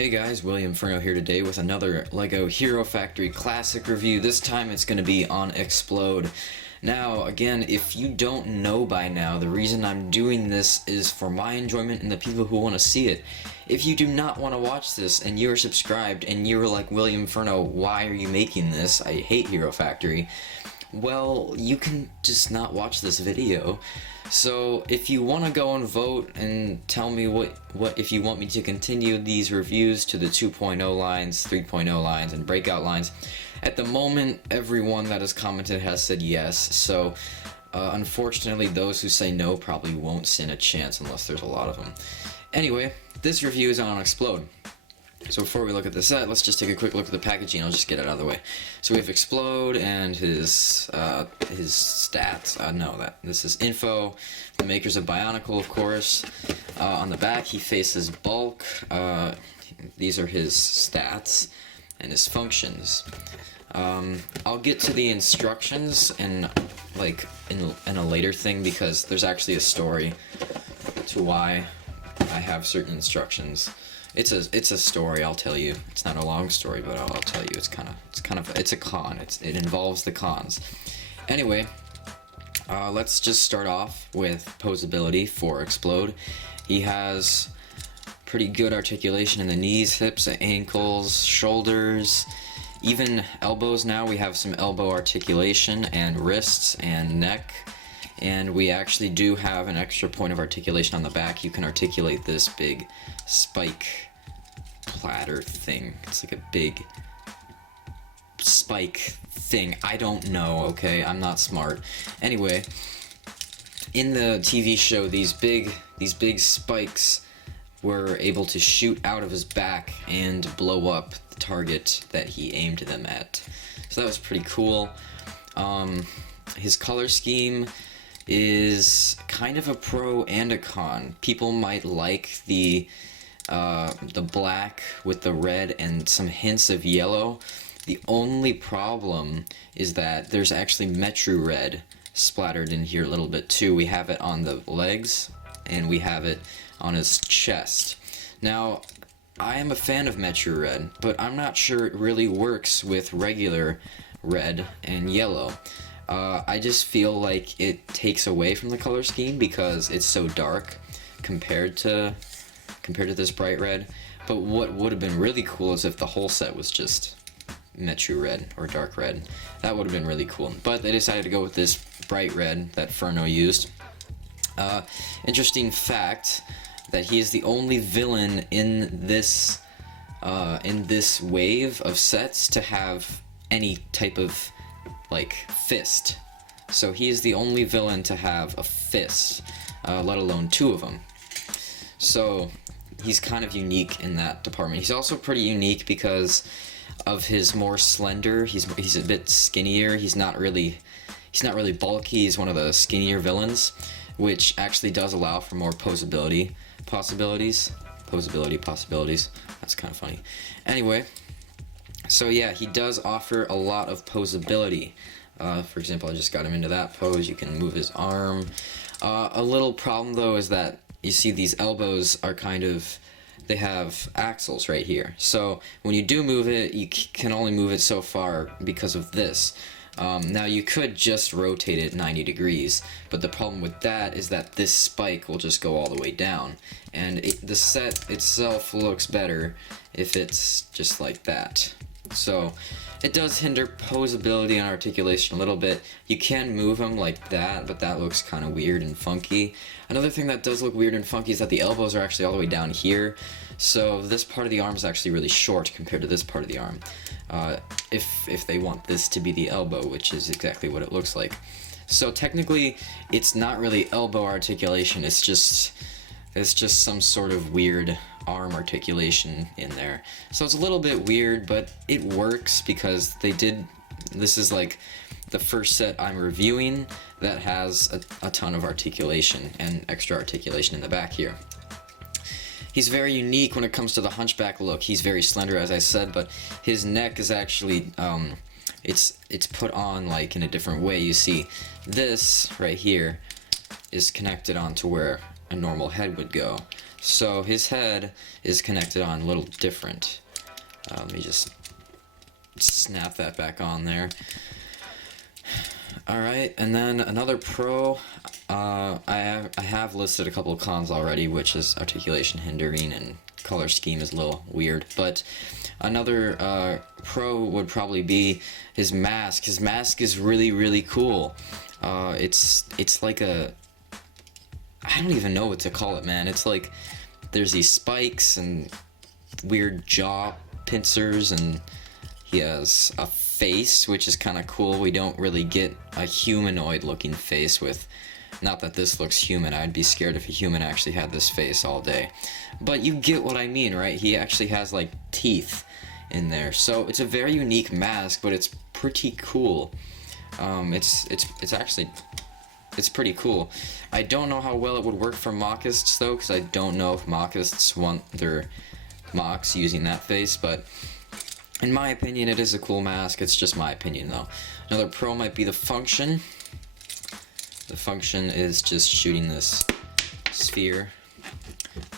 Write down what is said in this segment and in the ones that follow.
Hey guys, William Furno here today with another LEGO Hero Factory Classic review. This time it's going to be on Xplode. Now, again, if you don't know by now, the reason I'm doing this is for my enjoyment and the people who want to see it. If you do not want to watch this and you're subscribed and you're like, William Furno, why are you making this? I hate Hero Factory. Well, you can just not watch this video. So if you want to go and vote and tell me what if you want me to continue these reviews to the 2.0 lines, 3.0 lines, and breakout lines, at the moment everyone that has commented has said yes, so unfortunately those who say no probably won't stand a chance unless there's a lot of them. Anyway, this review is on Xplode. So before we look at the set, let's just take a quick look at the packaging. I'll just get it out of the way. So we have Xplode and his stats. This is info. The makers of Bionicle, of course. On the back, he faces bulk. These are his stats and his functions. I'll get to the instructions in a later thing because there's actually a story to why I have certain instructions. It's a story, I'll tell you. It's not a long story, but I'll tell you. It's a con. It involves the cons. Anyway, let's just start off with Poseability for Xplode. He has pretty good articulation in the knees, hips, ankles, shoulders, even elbows. Now we have some elbow articulation and wrists and neck. And we actually do have an extra point of articulation on the back. You can articulate this big spike platter thing. It's like a big spike thing. I don't know, okay? I'm not smart. Anyway, in the TV show, these big spikes were able to shoot out of his back and blow up the target that he aimed them at. So that was pretty cool. His color scheme is kind of a pro and a con. People might like the black with the red and some hints of yellow. The only problem is that there's actually Metro Red splattered in here a little bit too. We have it on the legs and we have it on his chest. Now, I am a fan of Metro Red, but I'm not sure it really works with regular red and yellow. I just feel like it takes away from the color scheme because it's so dark compared to this bright red. But what would have been really cool is if the whole set was just Metro Red or dark red. That would have been really cool. But they decided to go with this bright red that Furno used. Interesting fact that he is the only villain in this wave of sets to have any type of fist. So he is the only villain to have a fist, let alone two of them. So he's kind of unique in that department. He's also pretty unique because of his more slender. He's a bit skinnier. He's not really bulky. He's one of the skinnier villains, which actually does allow for more possibilities. That's kind of funny. Anyway. So yeah, he does offer a lot of posability. For example, I just got him into that pose. You can move his arm. A little problem though is that you see these elbows are they have axles right here. So when you do move it, you can only move it so far because of this. Now you could just rotate it 90 degrees, but the problem with that is that this spike will just go all the way down. And the set itself looks better if it's just like that. So it does hinder posability and articulation a little bit. You can move him like that, but that looks kind of weird and funky. Another thing that does look weird and funky is that the elbows are actually all the way down here. So this part of the arm is actually really short compared to this part of the arm. If they want this to be the elbow, which is exactly what it looks like. So technically, it's not really elbow articulation. It's just some sort of weird arm articulation in there. So it's a little bit weird, but it works because this is like the first set I'm reviewing that has a ton of articulation and extra articulation in the back here. He's very unique when it comes to the hunchback look. He's very slender, as I said, but his neck is actually it's put on in a different way. You see, this right here is connected onto where a normal head would go. So his head is connected on a little different. Let me just snap that back on there. Alright, and then another pro, I have listed a couple of cons already, which is articulation hindering and color scheme is a little weird, but another pro would probably be his mask. His mask is really, really cool. It's like a, I don't even know what to call it, man. It's like there's these spikes and weird jaw pincers, and he has a face, which is kind of cool. We don't really get a humanoid looking face with, not that this looks human. I'd be scared if a human actually had this face all day, but you get what I mean, right? He actually has like teeth in there, so it's a very unique mask, but it's pretty cool. It's actually pretty cool. I don't know how well it would work for mockists though, because I don't know if mockists want their mocks using that face, but in my opinion, it is a cool mask. It's just my opinion, though. Another pro might be the function. The function is just shooting this sphere.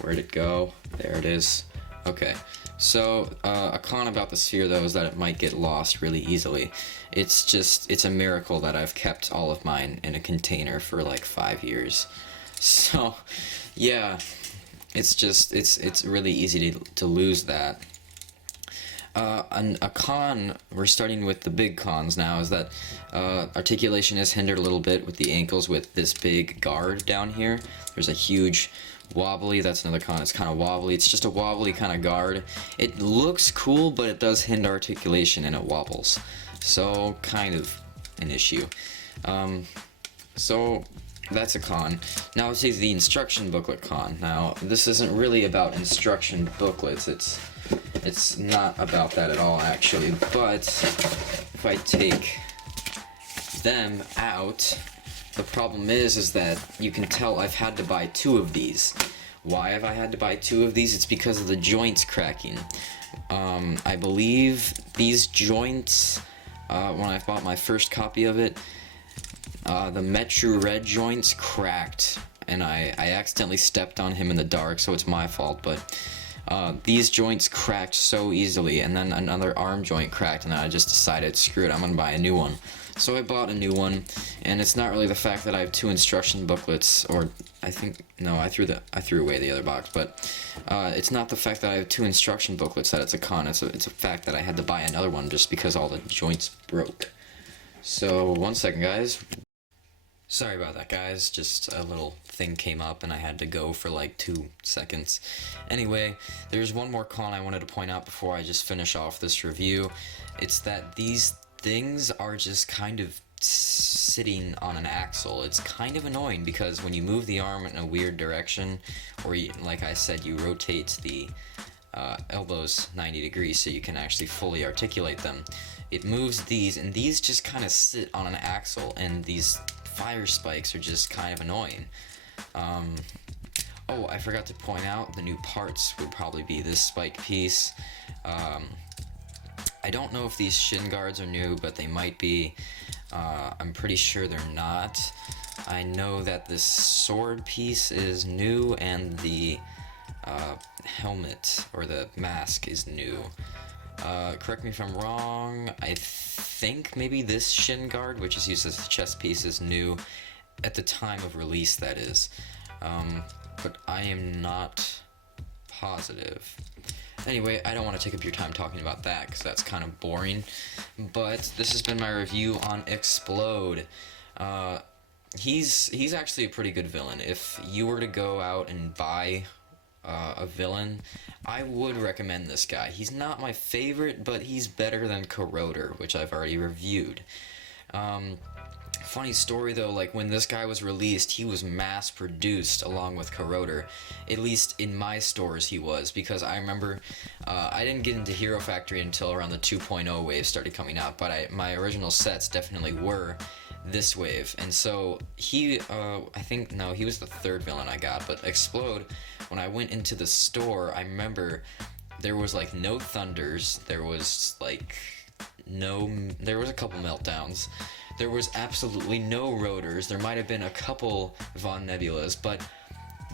Where'd it go? There it is. Okay. So, a con about the sphere, though, is that it might get lost really easily. It's a miracle that I've kept all of mine in a container for like 5 years. So, yeah. It's really easy to lose that. A con, we're starting with the big cons now, is that articulation is hindered a little bit with the ankles with this big guard down here. There's a huge wobbly, that's another con, it's kind of wobbly. It's just a wobbly kind of guard. It looks cool, but it does hinder articulation and it wobbles. So, kind of an issue. So, that's a con. Now let's see the instruction booklet con. Now, this isn't really about instruction booklets, it's not about that at all, actually, but if I take them out, the problem is that you can tell I've had to buy 2 of these. Why have I had to buy 2 of these? It's because of the joints cracking. I believe these joints, when I bought my first copy of it, the Metru Red joints cracked, and I accidentally stepped on him in the dark, so it's my fault, but these joints cracked so easily, and then another arm joint cracked, and then I just decided, screw it, I'm gonna buy a new one. So I bought a new one, and it's not really the fact that I have 2 instruction booklets, or I think, no, I threw away the other box, but it's not the fact that I have 2 instruction booklets that it's a con, it's a fact that I had to buy another one just because all the joints broke. So, one second, guys. Sorry about that, guys, just a little thing came up and I had to go for like 2 seconds. Anyway, there's one more con I wanted to point out before I just finish off this review. It's that these things are just kind of sitting on an axle. It's kind of annoying because when you move the arm in a weird direction, or you, like I said, you rotate the elbows 90 degrees so you can actually fully articulate them, it moves these, and these just kind of sit on an axle, and these fire spikes are just kind of annoying. Oh, I forgot to point out, the new parts would probably be this spike piece. I don't know if these shin guards are new, but they might be. I'm pretty sure they're not. I know that this sword piece is new, and the helmet, or the mask, is new. Correct me if I'm wrong, I think maybe this shin guard, which is used as a chest piece, is new at the time of release, that is. But I am not positive. Anyway, I don't want to take up your time talking about that, because that's kind of boring. But this has been my review on Xplode. He's actually a pretty good villain. If you were to go out and buy a villain, I would recommend this guy. He's not my favorite, but he's better than Corroder, which I've already reviewed. Funny story though, like when this guy was released, he was mass produced along with Corroder. At least in my stores he was, because I remember I didn't get into Hero Factory until around the 2.0 wave started coming out, but my original sets definitely were this wave, and so he, I think, no, he was the 3rd villain I got, but Xplode, when I went into the store, I remember there was like no Thunders, there was like there was a couple Meltdowns, there was absolutely no Rotors, there might have been a couple Von Nebulas, but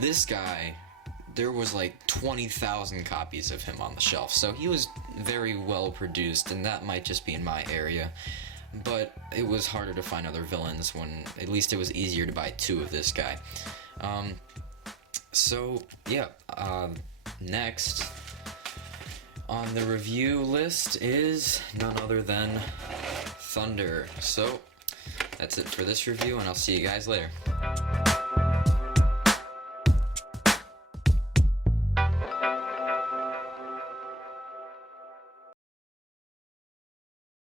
this guy there was like 20,000 copies of him on the shelf, so he was very well produced, and that might just be in my area. But it was harder to find other villains when, at least it was easier to buy 2 of this guy. So yeah, next on the review list is none other than Thunder. So that's it for this review, and I'll see you guys later.